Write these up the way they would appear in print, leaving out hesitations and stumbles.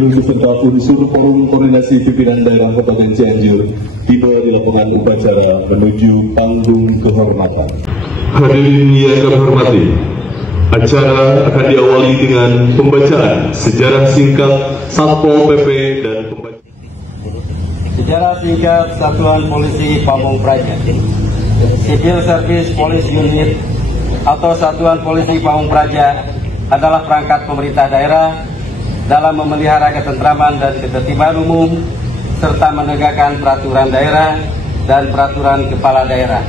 Gubernur beserta unsur Forum Koordinasi Pimpinan Daerah Kabupaten Cianjur tiba di lapangan upacara menuju panggung kehormatan. Hadirin yang kami hormati, acara akan diawali dengan pembacaan sejarah singkat Satpol PP dan pembacaan sejarah singkat Satuan Polisi Pamong Praja. Civil Service Police Unit atau Satuan Polisi Pamong Praja adalah perangkat pemerintah daerah dalam memelihara ketentraman dan ketertiban umum serta menegakkan peraturan daerah dan peraturan kepala daerah.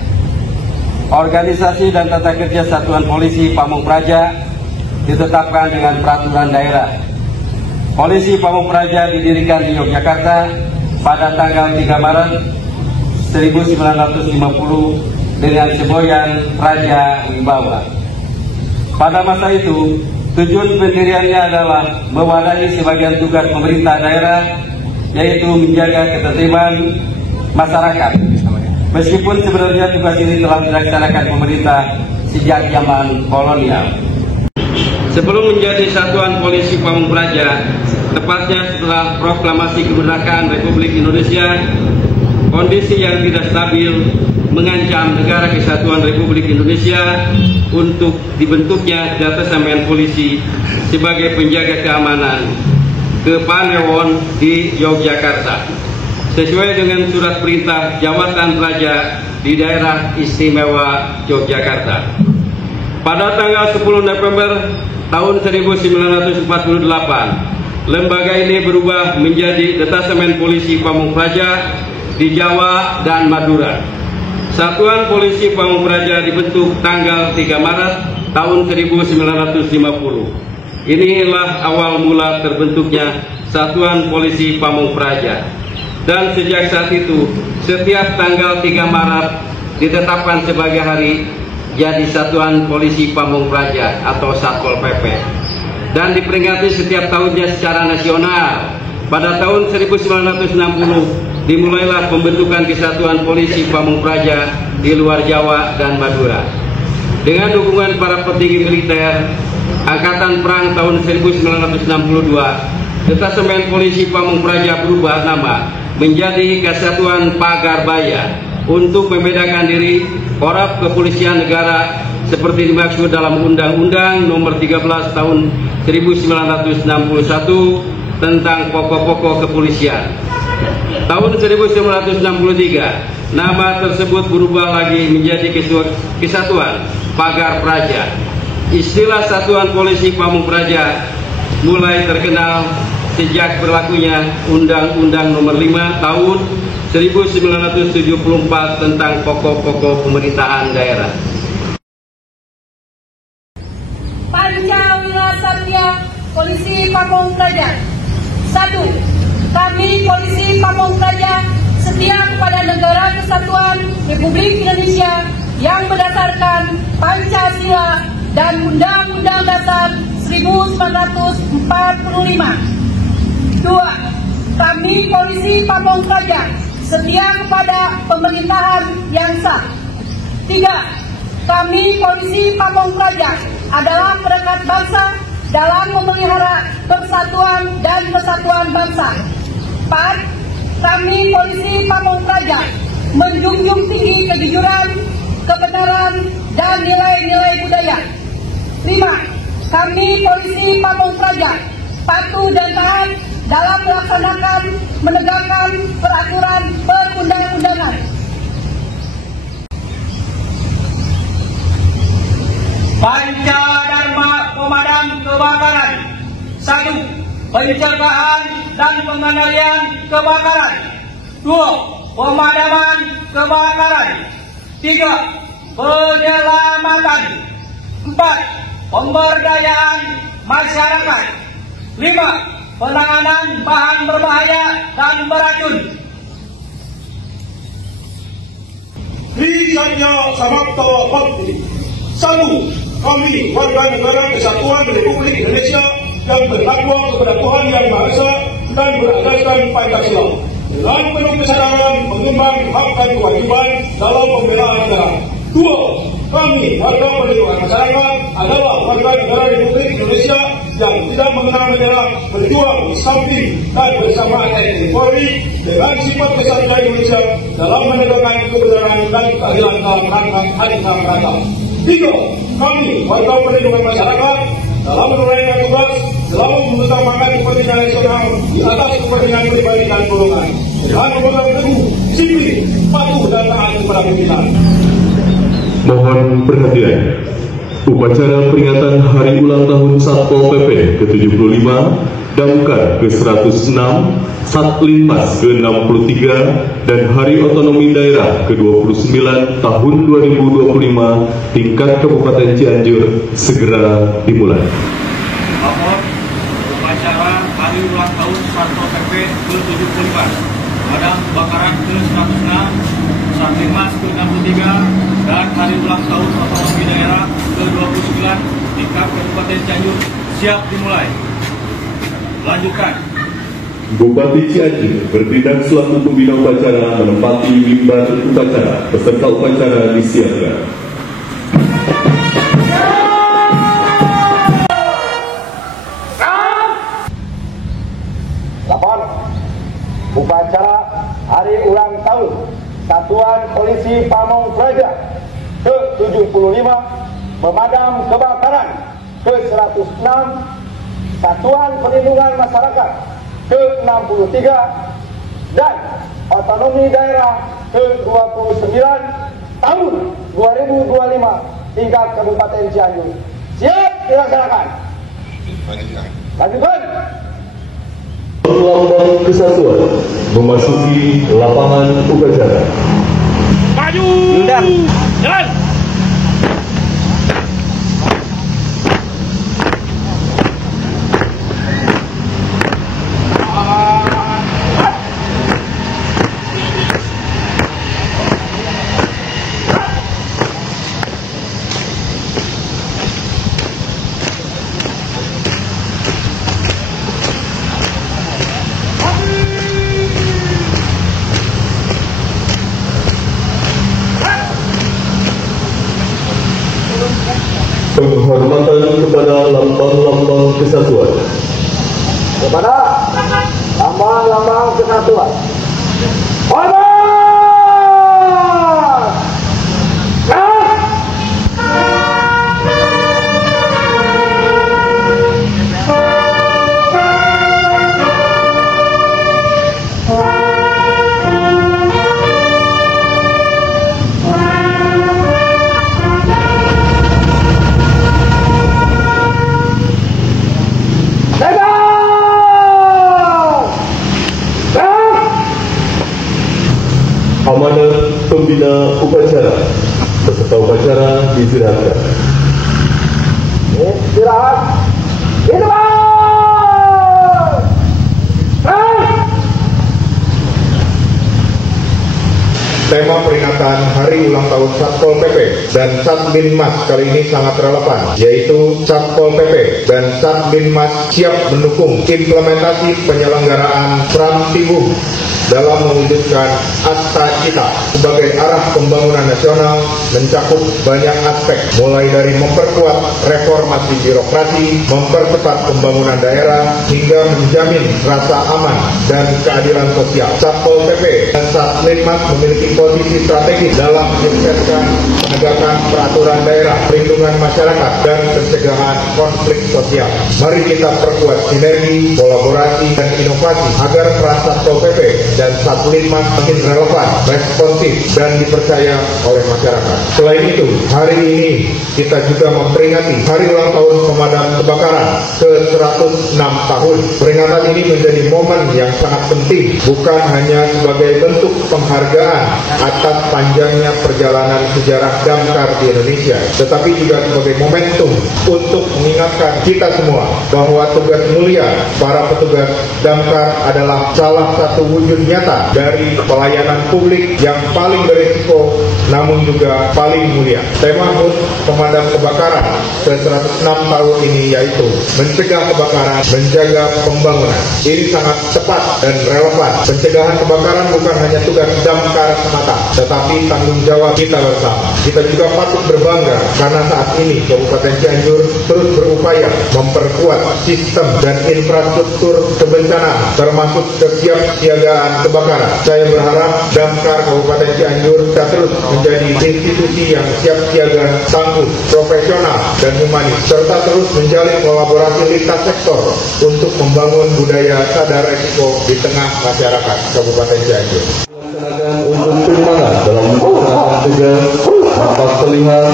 Organisasi dan tata kerja Satuan Polisi Pamong Praja ditetapkan dengan peraturan daerah. Polisi Pamong Praja didirikan di Yogyakarta pada tanggal 3 Maret 1950 dengan semboyan Raja Wimbawa. Pada masa itu, tujuan pendiriannya adalah mewadahi sebagian tugas pemerintah daerah, yaitu menjaga ketertiban masyarakat. Meskipun sebenarnya tugas ini telah dilaksanakan pemerintah sejak zaman kolonial. Sebelum menjadi Satuan Polisi Pamong Praja, tepatnya setelah proklamasi kemerdekaan Republik Indonesia, kondisi yang tidak stabil mengancam Negara Kesatuan Republik Indonesia untuk dibentuknya Datasemen Polisi sebagai penjaga keamanan Kepanewon di Yogyakarta, sesuai dengan surat perintah Jabatan Raja di Daerah Istimewa Yogyakarta. Pada tanggal 10 November tahun 1948, lembaga ini berubah menjadi Detasemen Polisi Pamong Praja di Jawa dan Madura. Satuan Polisi Pamong Praja dibentuk tanggal 3 Maret tahun 1950. Inilah awal mula terbentuknya Satuan Polisi Pamong Praja. Dan sejak saat itu, setiap tanggal 3 Maret ditetapkan sebagai hari jadi Satuan Polisi Pamong Praja atau Satpol PP. Dan diperingati setiap tahunnya secara nasional. Pada tahun 1960 dimulailah pembentukan Kesatuan Polisi Pamong Praja di luar Jawa dan Madura. Dengan dukungan para petinggi militer, Angkatan Perang tahun 1962, Detasemen Polisi Pamong Praja berubah nama menjadi Kesatuan Pagarbaya untuk membedakan diri Korps Kepolisian Negara seperti dimaksud dalam Undang-Undang Nomor 13 Tahun 1961 tentang pokok-pokok kepolisian. Tahun 1963, nama tersebut berubah lagi menjadi Kesatuan Pagar Praja. Istilah Satuan Polisi Pamong Praja mulai terkenal sejak berlakunya Undang-Undang Nomor 5 Tahun 1974 tentang pokok-pokok pemerintahan daerah. Pancawira Satya Polisi Pamong Praja. 1. Kami Polisi Pamong Praja setia kepada Negara Kesatuan Republik Indonesia yang berdasarkan Pancasila dan Undang-Undang Dasar 1945. 2. Kami Polisi Pamong Praja setia kepada pemerintahan yang sah. 3. Kami Polisi Pamong Praja adalah perekat bangsa dalam memelihara persatuan dan kesatuan bangsa. 4. Kami Polisi Pamong Praja menjunjung tinggi kejujuran, kebenaran, dan nilai-nilai budaya. 5. Kami Polisi Pamong Praja patuh dan taat dalam melaksanakan menegakkan peraturan perundang-undangan. Pancadharma pemadam kebakaran. 1. Pencegahan dan pengendalian kebakaran. 2. Pemadaman kebakaran. 3. Penyelamatan. 4. Pemberdayaan masyarakat. 5. Penanganan bahan berbahaya dan beracun. Risanya Samapta Bakti. 1. Kami warga negara Kesatuan Republik Indonesia yang bertakwa kepada Tuhan Yang Maha Esa dan berasaskan Pancasila dengan penuh kesadaran mengemban hak dan kewajiban dalam pembelaan negara. 2. Kami warga perlindungan masyarakat adalah warga negara Republik Indonesia yang tidak mengenal menyerah, berjuang samping dan bersama TNI Polri dengan sifat kesatuan Indonesia dalam menegakkan kebenaran dan keadilan dalam rangka hari HAM mendatang. 3. Kami, warga perlindungan masyarakat, dalam menunaikan tugas selalu mengutamakan kepentingan nasional di atas kepentingan pribadi dan golongan dengan memegang teguh disiplin, patuh dan taat kepada pimpinan. Mohon perhatian. Upacara peringatan Hari Ulang Tahun Satpol PP ke-75, Damkar ke-106, Satlinmas ke-63, dan Hari Otonomi Daerah ke-29 tahun 2025 tingkat Kabupaten Cianjur segera dimulai. Lapor upacara Hari Ulang Tahun Satpol PP ke-75, Padang Kebakaran ke-106, Satlinmas ke-63, dan Hari Ulang Tahun Otonomi Daerah ke-29 tingkat Kabupaten Cianjur siap dimulai. Lanjutkan. Bupati Cianjur bertindak selaku pembina upacara menempati mimbar upacara, peserta upacara disiapkan. Lapor upacara Hari Ulang Tahun Satuan Polisi Pamong Praja ke-75, Pemadam Kebakaran ke-106, Satuan Perlindungan Masyarakat ke-63, dan Otonomi Daerah ke-29 tahun 2025 tingkat Kabupaten Cianjur siap dilaksanakan. Lanjutkan. Lambang kesatuan memasuki lapangan upacara. Maju. Jalan. Penghormatan kepada lambang-lambang kesatuan. Kepada lambang-lambang kesatuan. Hormat! Amanat pembina upacara. Peserta upacara diistirahatkan. Istirahat. Tema peringatan Hari Ulang Tahun Satpol PP dan Satlinmas kali ini sangat relevan, yaitu Satpol PP dan Satlinmas siap mendukung implementasi penyelenggaraan Pramtibum dalam mewujudkan Asta Cita sebagai arah pembangunan nasional mencakup banyak aspek, mulai dari memperkuat reformasi birokrasi, mempercepat pembangunan daerah, hingga menjamin rasa aman dan keadilan sosial. Satpol PP dan Satlinmas memiliki posisi strategis dalam menyukseskan penegakan peraturan daerah, perlindungan masyarakat, dan pencegahan konflik sosial. Mari kita perkuat sinergi, kolaborasi, dan inovasi agar peran Satpol PP dan Satlinmas makin relevan, responsif, dan dipercaya oleh masyarakat. Selain itu, hari ini kita juga memperingati Hari Ulang Tahun Pemadam Kebakaran ke-106 tahun. Peringatan ini menjadi momen yang sangat penting, bukan hanya sebagai bentuk penghargaan atas panjangnya perjalanan sejarah damkar di Indonesia, tetapi juga sebagai momentum untuk mengingatkan kita semua bahwa tugas mulia para petugas damkar adalah salah satu wujud wujud nyata dari pelayanan publik yang paling berisiko namun juga paling mulia. Tema HUT Pemadam Kebakaran ke-106 tahun ini yaitu mencegah kebakaran, menjaga pembangunan. Ini sangat tepat dan relevan. Pencegahan kebakaran bukan hanya tugas damkar semata, tetapi tanggung jawab kita bersama. Kita juga patut berbangga karena saat ini Kabupaten Cianjur terus berupaya memperkuat sistem dan infrastruktur kebencanaan termasuk kesiapsiagaan kebakaran. Saya berharap damkar Kabupaten Cianjur bisa terus menjadi institusi yang siap siaga, tangguh, profesional, dan humanis, serta terus menjalin kolaborasi lintas sektor untuk membangun budaya sadar resiko di tengah masyarakat Kabupaten Cianjur. Melaksanakan unsur keimanan dalam melaksanakan tugas, nampak terlihat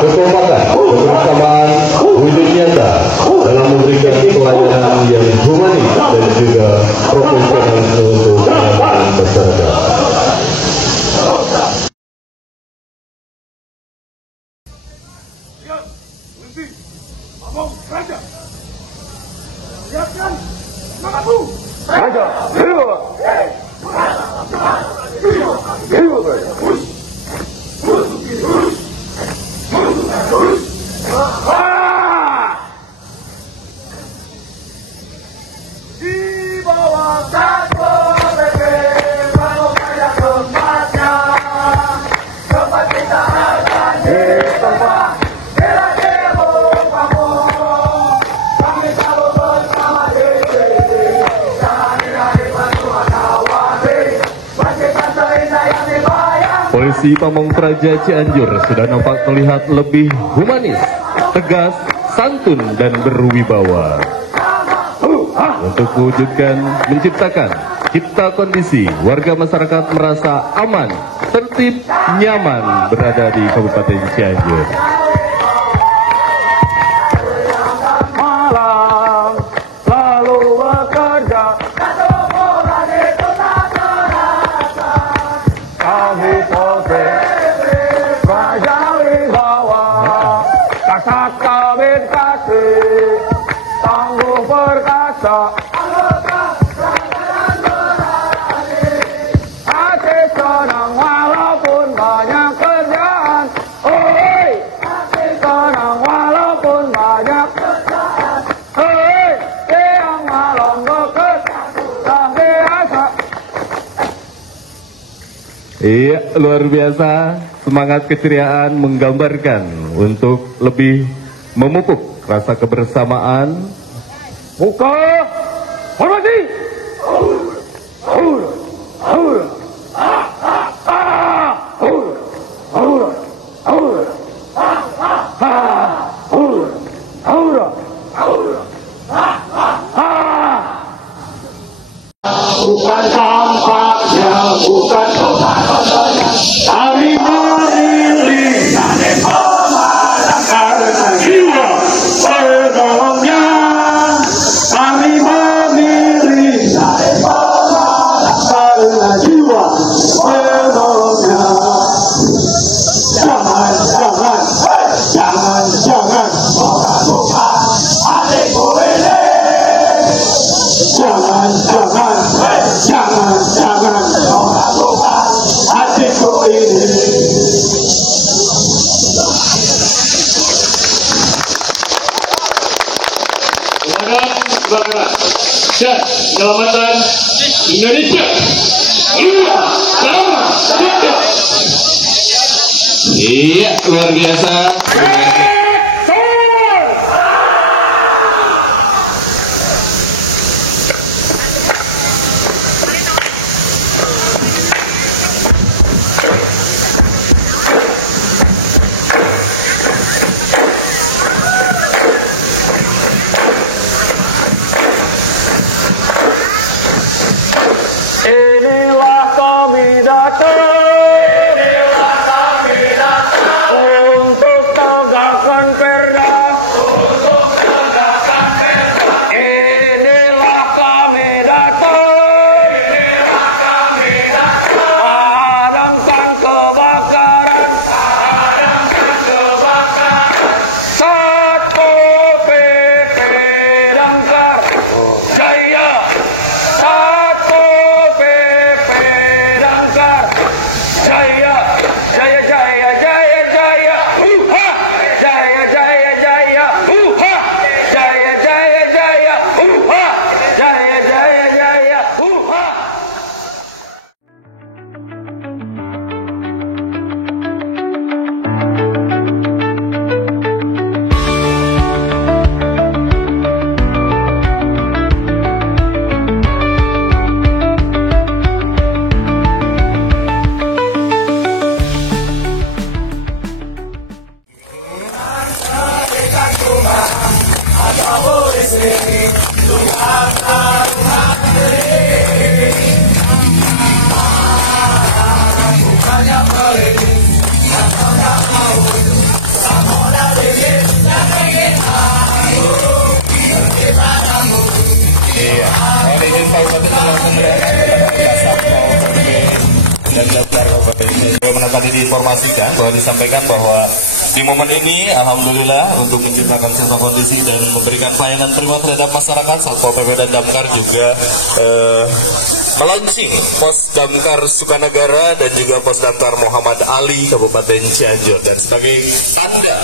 kekompakan, kebersamaan, wujud nyata dalam memberikan pelayanan yang humanis dan juga profesional untuk masyarakat. Polisi Pamong Praja Cianjur sudah nampak terlihat lebih humanis, tegas, santun, dan berwibawa. Untuk mewujudkan, menciptakan, cipta kondisi warga masyarakat merasa aman, tertib, nyaman berada di Kabupaten Cianjur. Iya, luar biasa. Semangat keceriaan menggambarkan untuk lebih memupuk rasa kebersamaan. Buka, hormati. Bukan tampaknya, bukan kami memilih karena jiwa penolongnya. Kami memilih karena jiwa penolongnya. Jangan adikku ini. Jangan adikku ini. Kebakaran dan keselamatan Indonesia. Iya, sama. Iya, luar biasa. Inilah kami datang untuk tegak dan Damkar Kabupaten Cianjur. Bagaimana tadi diinformasikan bahwa disampaikan bahwa di momen ini alhamdulillah untuk menciptakan suatu kondisi dan memberikan pelayanan prima terhadap masyarakat, Satpol PP dan Damkar juga melaunching Pos Damkar Sukanagara dan juga Pos Damkar Muhammad Ali Kabupaten Cianjur. Dan sebagai tanda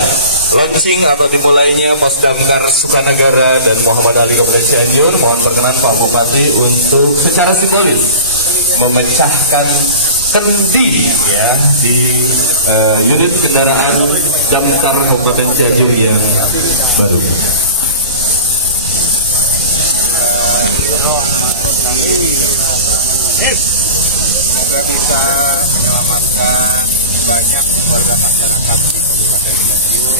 launching atau dimulainya Pos Damkar Sukanagara dan Muhammad Ali Kabupaten Cianjur, mohon perkenan Pak Bupati untuk secara simbolis memecahkan kendi ya di unit kendaraan Damkar Kabupaten Cianjur yang baru. Semoga bisa menyelamatkan banyak warga masyarakat di Kabupaten Cianjur.